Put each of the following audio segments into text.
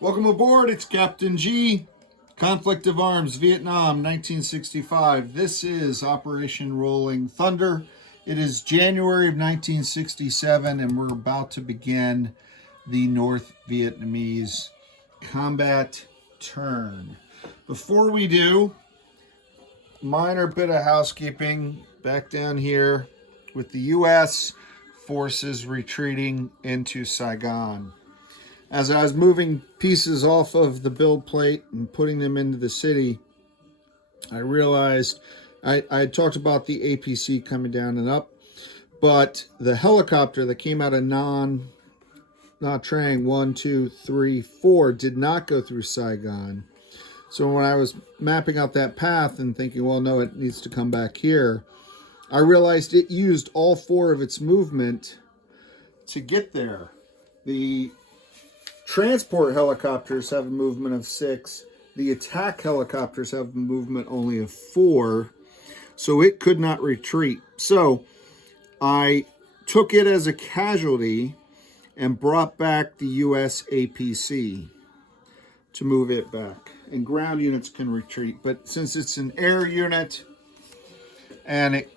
Welcome aboard. It's Captain G. Conflict of Arms, Vietnam, 1965. This is Operation Rolling Thunder. It is January of 1967, and we're about to begin the North Vietnamese combat turn. Before we do, minor bit of housekeeping back down here with the U.S. forces retreating into Saigon. As I was moving pieces off of the build plate and putting them into the city, I realized I had talked about the APC coming down and up, but the helicopter that came out of Nha Trang 1, 2, 3, 4 did not go through Saigon. So when I was mapping out that path and thinking, well, no, it needs to come back here, I realized it used all 4 of its movement to get there. The transport helicopters have a movement of 6. The attack helicopters have a movement only of 4. So it could not retreat. So I took it as a casualty and brought back the US APC to move it back. And ground units can retreat. But since it's an air unit and it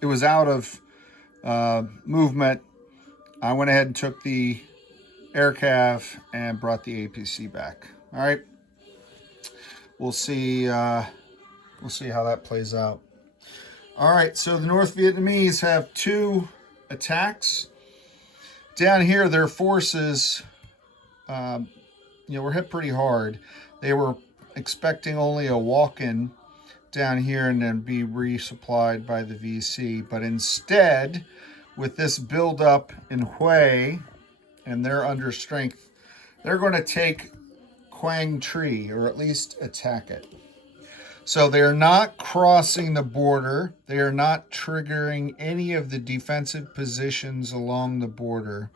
was out of movement, I went ahead and took the air cav and brought the APC back. All right, we'll see how that plays out. All right, so the North Vietnamese have 2 attacks down here. Their forces were hit pretty hard. They were expecting only a walk-in down here and then be resupplied by the VC, but instead, with this buildup in Hue and they're under strength, they're going to take Quang Tri, or at least attack it. So they're not crossing the border. They are not triggering any of the defensive positions along the border.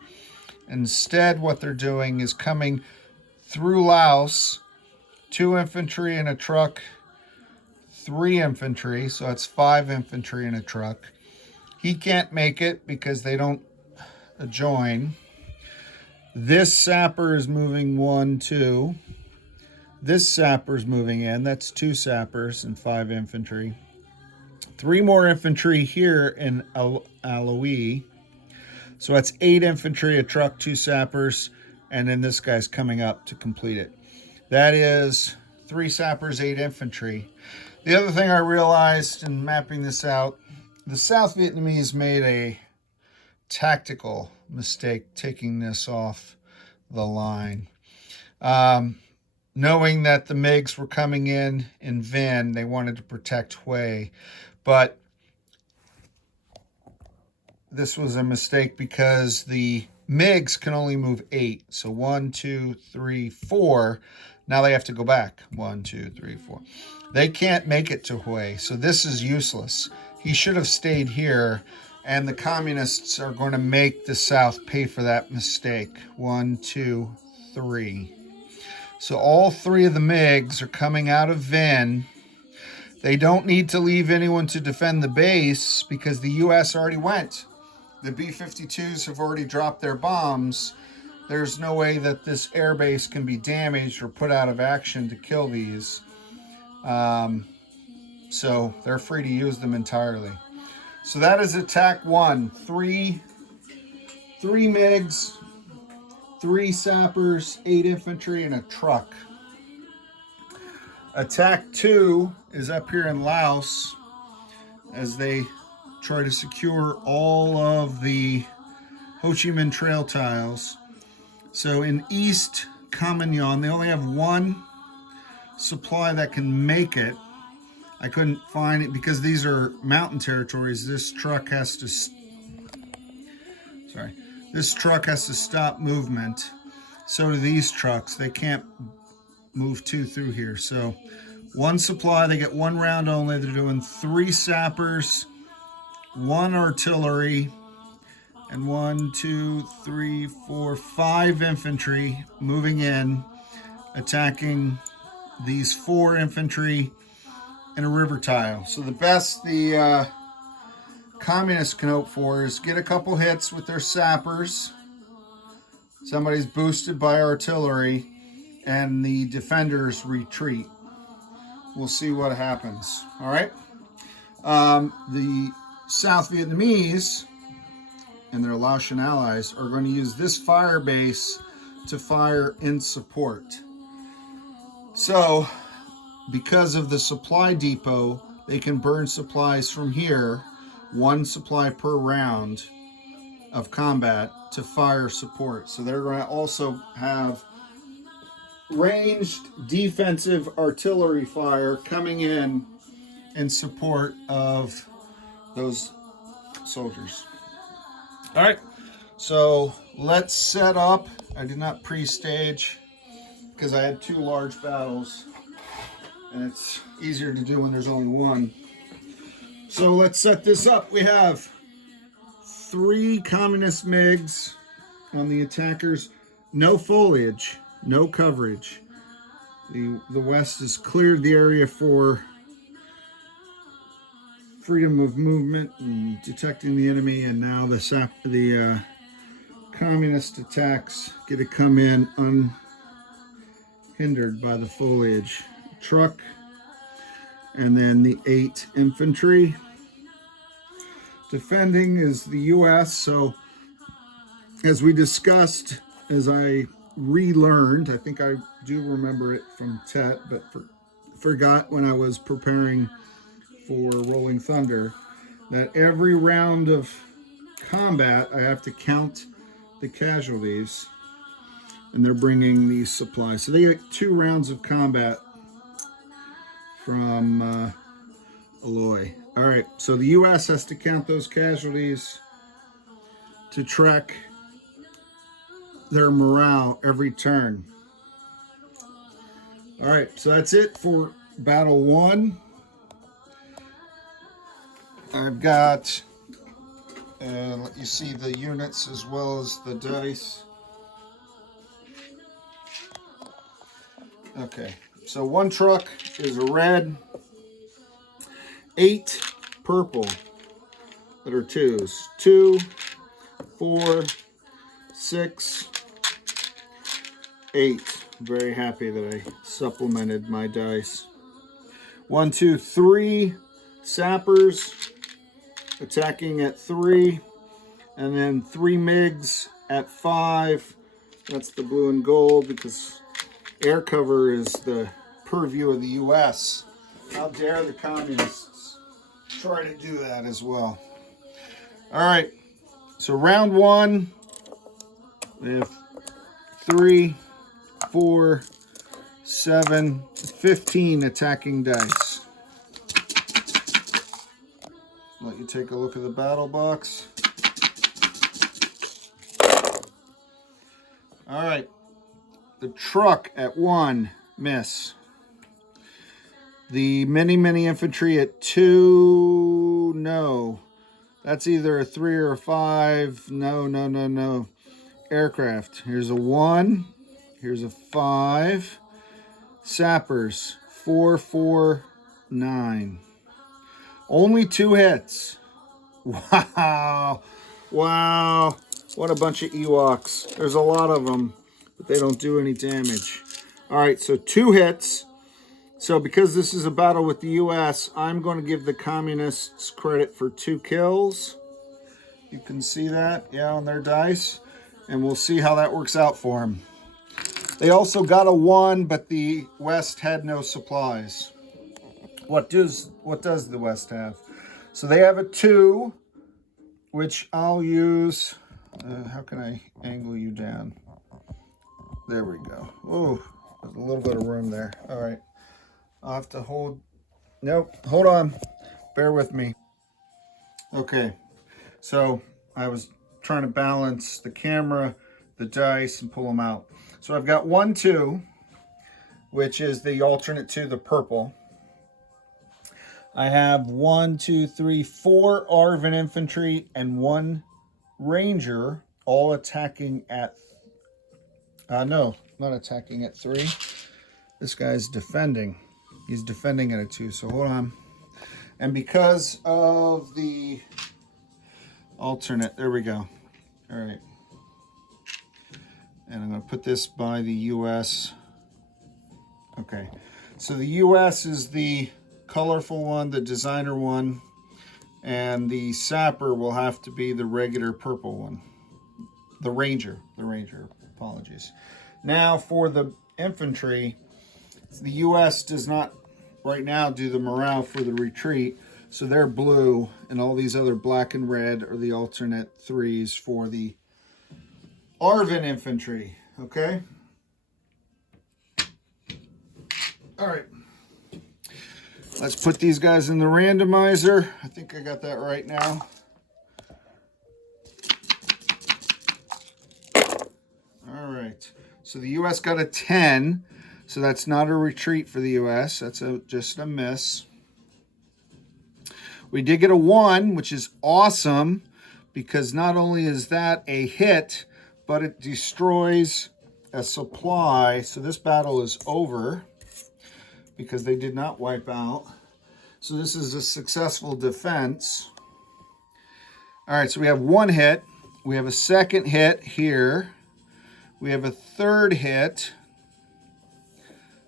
Instead, what they're doing is coming through Laos, 2 infantry in a truck, 3 infantry, so that's 5 infantry in a truck. He can't make it because they don't join. This sapper is moving 1, 2. This sapper is moving in. That's 2 sappers and 5 infantry. 3 more infantry here in Aloe. So that's 8 infantry, a truck, 2 sappers, and then this guy's coming up to complete it. That is 3 sappers, 8 infantry. The other thing I realized in mapping this out, the South Vietnamese made a tactical mistake taking this off the line. Knowing that the MiGs were coming in Vinh, they wanted to protect Hue. But this was a mistake because the MiGs can only move 8. So 1, 2, 3, 4. Now they have to go back. 1, 2, 3, 4. They can't make it to Hue. So this is useless. He should have stayed here. And the communists are going to make the South pay for that mistake. 1, 2, 3. So all 3 of the MiGs are coming out of Vinh. They don't need to leave anyone to defend the base because the U.S. already went. The B-52s have already dropped their bombs. There's no way that this airbase can be damaged or put out of action to kill these. So they're free to use them entirely. So that is attack 1. 3 MiGs, 3 sappers, 8 infantry, and a truck. Attack 2 is up here in Laos as they try to secure all of the Ho Chi Minh Trail tiles. So in East Kham Nhan, they only have 1 supply that can make it. I couldn't find it because these are mountain territories. This truck has to stop movement. So do these trucks. They can't move 2 through here. So 1 supply, they get 1 round only. They're doing 3 sappers, 1 artillery, and 1, 2, 3, 4, 5 infantry moving in, attacking these 4 infantry and a river tile. So the best the communists can hope for is get a couple hits with their sappers, Somebody's boosted by artillery, and the defenders retreat. We'll see what happens. All right. The South Vietnamese and their Laotian allies are going to use this fire base to fire in support. So, because of the supply depot, they can burn supplies from here, 1 supply per round of combat to fire support. So they're going to also have ranged defensive artillery fire coming in support of those soldiers. All right, so let's set up. I did not pre-stage because I had 2 large battles, and it's easier to do when there's only one. So let's set this up. We have 3 communist MiGs on the attackers. No foliage, no coverage. The West has cleared the area for freedom of movement and detecting the enemy, and now the communist attacks get to come in unhindered by the foliage. Truck, and then the 8 infantry. Defending is the U.S. So, as we discussed, as I relearned, I think I do remember it from TET, but forgot when I was preparing for Rolling Thunder, that every round of combat I have to count the casualties, and they're bringing these supplies. So they get 2 rounds of combat from Alloy. All right, so the U.S. has to count those casualties to track their morale every turn. All right, so that's it for Battle 1. I've got, let you see the units as well as the dice. Okay, so 1 truck is a red, 8 purple that are 2s. 2, 4, 6, 8. I'm very happy that I supplemented my dice. 1, 2, 3 sappers attacking at 3, and then 3 MiGs at 5. That's the blue and gold because air cover is the purview of the U.S. How dare the communists try to do that as well. All right, so round 1, we have 3, 4, 7, 15 attacking dice. Let you take a look at the battle box. All right, the truck at 1, miss. The many infantry at 2, no. That's either a 3 or a 5. No. Aircraft. Here's a 1. Here's a 5. Sappers. 4, 4, 9. Only 2 hits. Wow. What a bunch of Ewoks. There's a lot of them, but they don't do any damage. All right, so 2 hits. So because this is a battle with the U.S., I'm going to give the communists credit for 2 kills. You can see that, yeah, on their dice. And we'll see how that works out for them. They also got a 1, but the West had no supplies. What does the West have? So they have a 2, which I'll use. How can I angle you down? There we go. Oh, there's a little bit of room there. All right. I'll have to hold. Nope. Hold on. Bear with me. Okay. So I was trying to balance the camera, the dice, and pull them out. So I've got 1, 2, which is the alternate to the purple. I have 1, 2, 3, 4 ARVN infantry and 1 ranger, all attacking at. No, not attacking at 3. This guy's defending. He's defending at a 2, so hold on. And because of the alternate, there we go. All right. And I'm going to put this by the U.S. Okay, so the U.S. is the colorful one, the designer one, and the sapper will have to be the regular purple one. The Ranger, apologies. Now for the infantry, the U.S. does not right now do the morale for the retreat, so they're blue, and all these other black and red are the alternate 3s for the ARVN infantry, okay? All right. Let's put these guys in the randomizer. I think I got that right now. All right. So the U.S. got a 10. So that's not a retreat for the U.S. That's just a miss. We did get a 1, which is awesome, because not only is that a hit, but it destroys a supply. So this battle is over because they did not wipe out. So this is a successful defense. All right, so we have 1 hit. We have a 2nd hit here. We have a 3rd hit.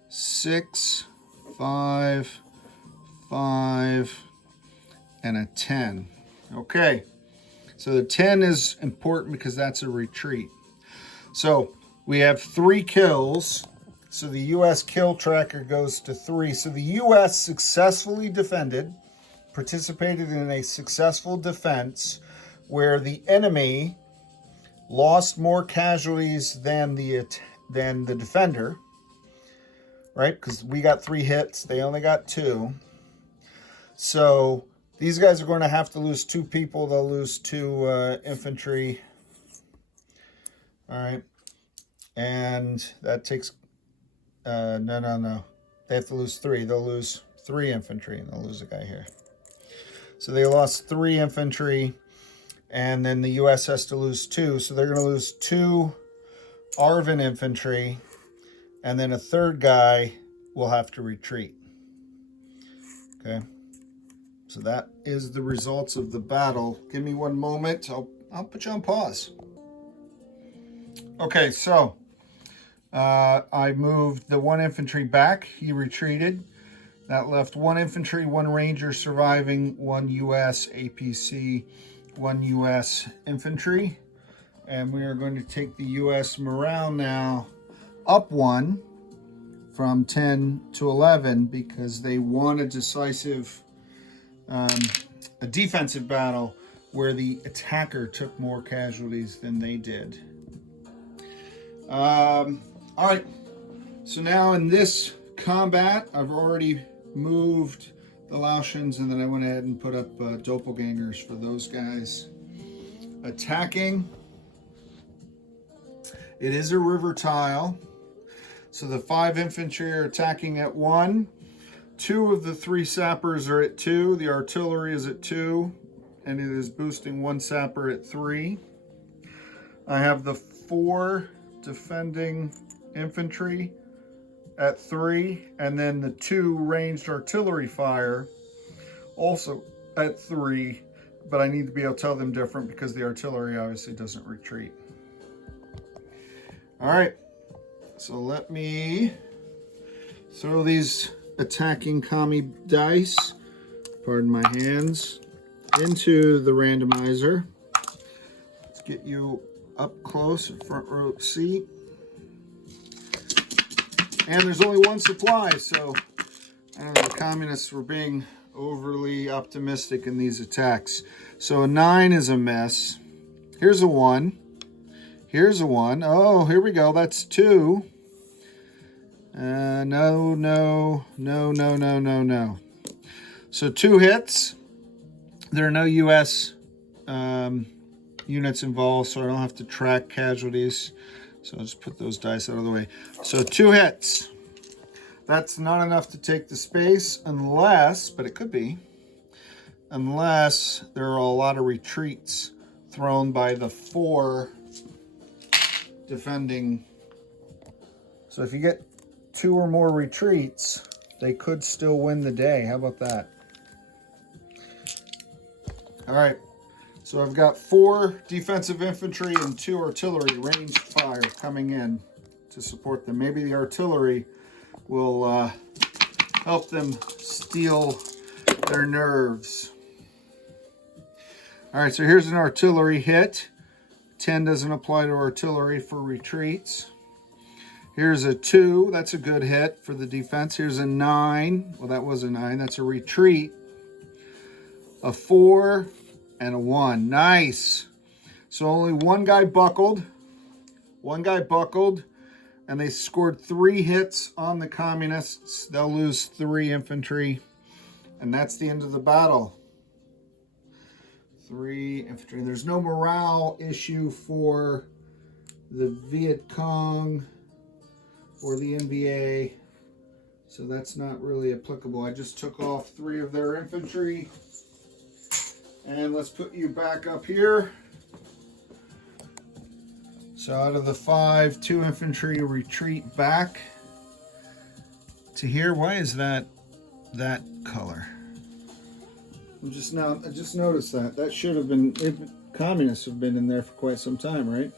6, 5, 5, and a 10. Okay, so the 10 is important because that's a retreat. So we have 3 kills. So the U.S. kill tracker goes to 3. So the U.S. successfully defended, participated in a successful defense where the enemy lost more casualties than the defender, right? Because we got 3 hits, they only got 2. So these guys are going to have to lose 2 people. They'll lose 2 infantry. All right. And that takes, no. They have to lose 3. They'll lose 3 infantry, and they'll lose a guy here. So they lost 3 infantry, and then the U.S. has to lose 2. So they're going to lose 2 ARVN infantry, and then a 3rd guy will have to retreat. Okay. So that is the results of the battle. Give me 1 moment. I'll put you on pause. Okay, so I moved the 1 infantry back. He retreated. That left 1 infantry, 1 ranger surviving, 1 U.S. APC, 1 U.S. infantry. And we are going to take the U.S. morale now up 1 from 10 to 11 because they won a decisive, a defensive battle where the attacker took more casualties than they did. All right, so now in this combat, I've already moved the Laotians, and then I went ahead and put up doppelgangers for those guys. Attacking, it is a river tile, so the 5 infantry are attacking at 1. 2 of the 3 sappers are at 2. The artillery is at 2, and it is boosting 1 sapper at 3. I have the 4 defending infantry at 3, and then the 2 ranged artillery fire also at 3, but I need to be able to tell them different because the artillery obviously doesn't retreat. All right, so let me throw these attacking commie dice, pardon my hands, into the randomizer. Let's get you up close, a front row seat. And there's only 1 supply, so I don't know, the communists were being overly optimistic in these attacks. So a 9 is a miss. Here's a 1. Here's a 1. Oh, here we go. That's 2. No. So 2 hits. There are no U.S. Units involved, so I don't have to track casualties. So I'll just put those dice out of the way. So 2 hits. That's not enough to take the space unless, but it could be, unless there are a lot of retreats thrown by the 4 defending. So if you get 2 or more retreats, they could still win the day. How about that? All right. So I've got 4 defensive infantry and 2 artillery ranged fire coming in to support them. Maybe the artillery will help them steel their nerves. All right, so here's an artillery hit. 10 doesn't apply to artillery for retreats. Here's a 2, that's a good hit for the defense. Here's a 9, well that was a 9, that's a retreat. A 4 and a 1, nice. So only one guy buckled, and they scored 3 hits on the communists. They'll lose 3 infantry, and that's the end of the battle. 3 infantry. There's no morale issue for the Viet Cong or the NVA, so that's not really applicable. I just took off 3 of their infantry, and let's put you back up here. So out of the 5, 2 infantry retreat back to here. Why is that color? I just noticed that. That should have been, communists have been in there for quite some time, right?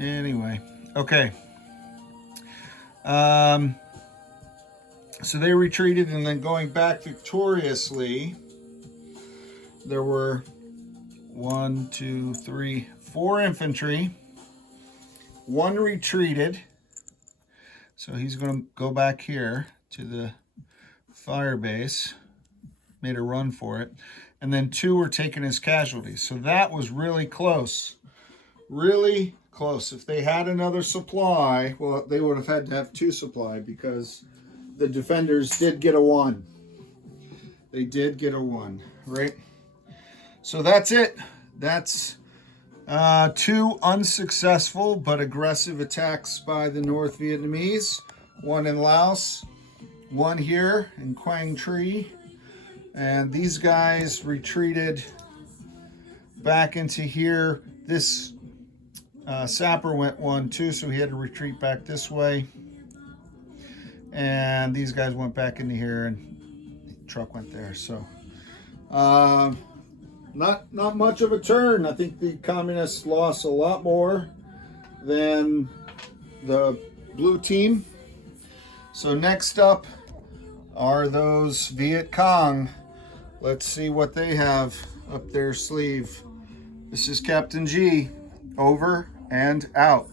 Anyway, okay. So they retreated, and then going back victoriously, there were 1, 2, 3, 4 infantry. 1 retreated. So he's going to go back here to the fire base, made a run for it, and then 2 were taken as casualties. So that was really close, really close. If they had another supply, well, they would have had to have 2 supply, because the defenders did get a 1. They did get a 1, right? So that's it. That's 2 unsuccessful but aggressive attacks by the North Vietnamese. 1 in Laos, 1 here in Quang Tri. And these guys retreated back into here. This sapper went 1 too, so he had to retreat back this way. And these guys went back into here, and the truck went there. So not much of a turn. I think the communists lost a lot more than the blue team. So next up are those Viet Cong. Let's see what they have up their sleeve. This is Captain G, over and out.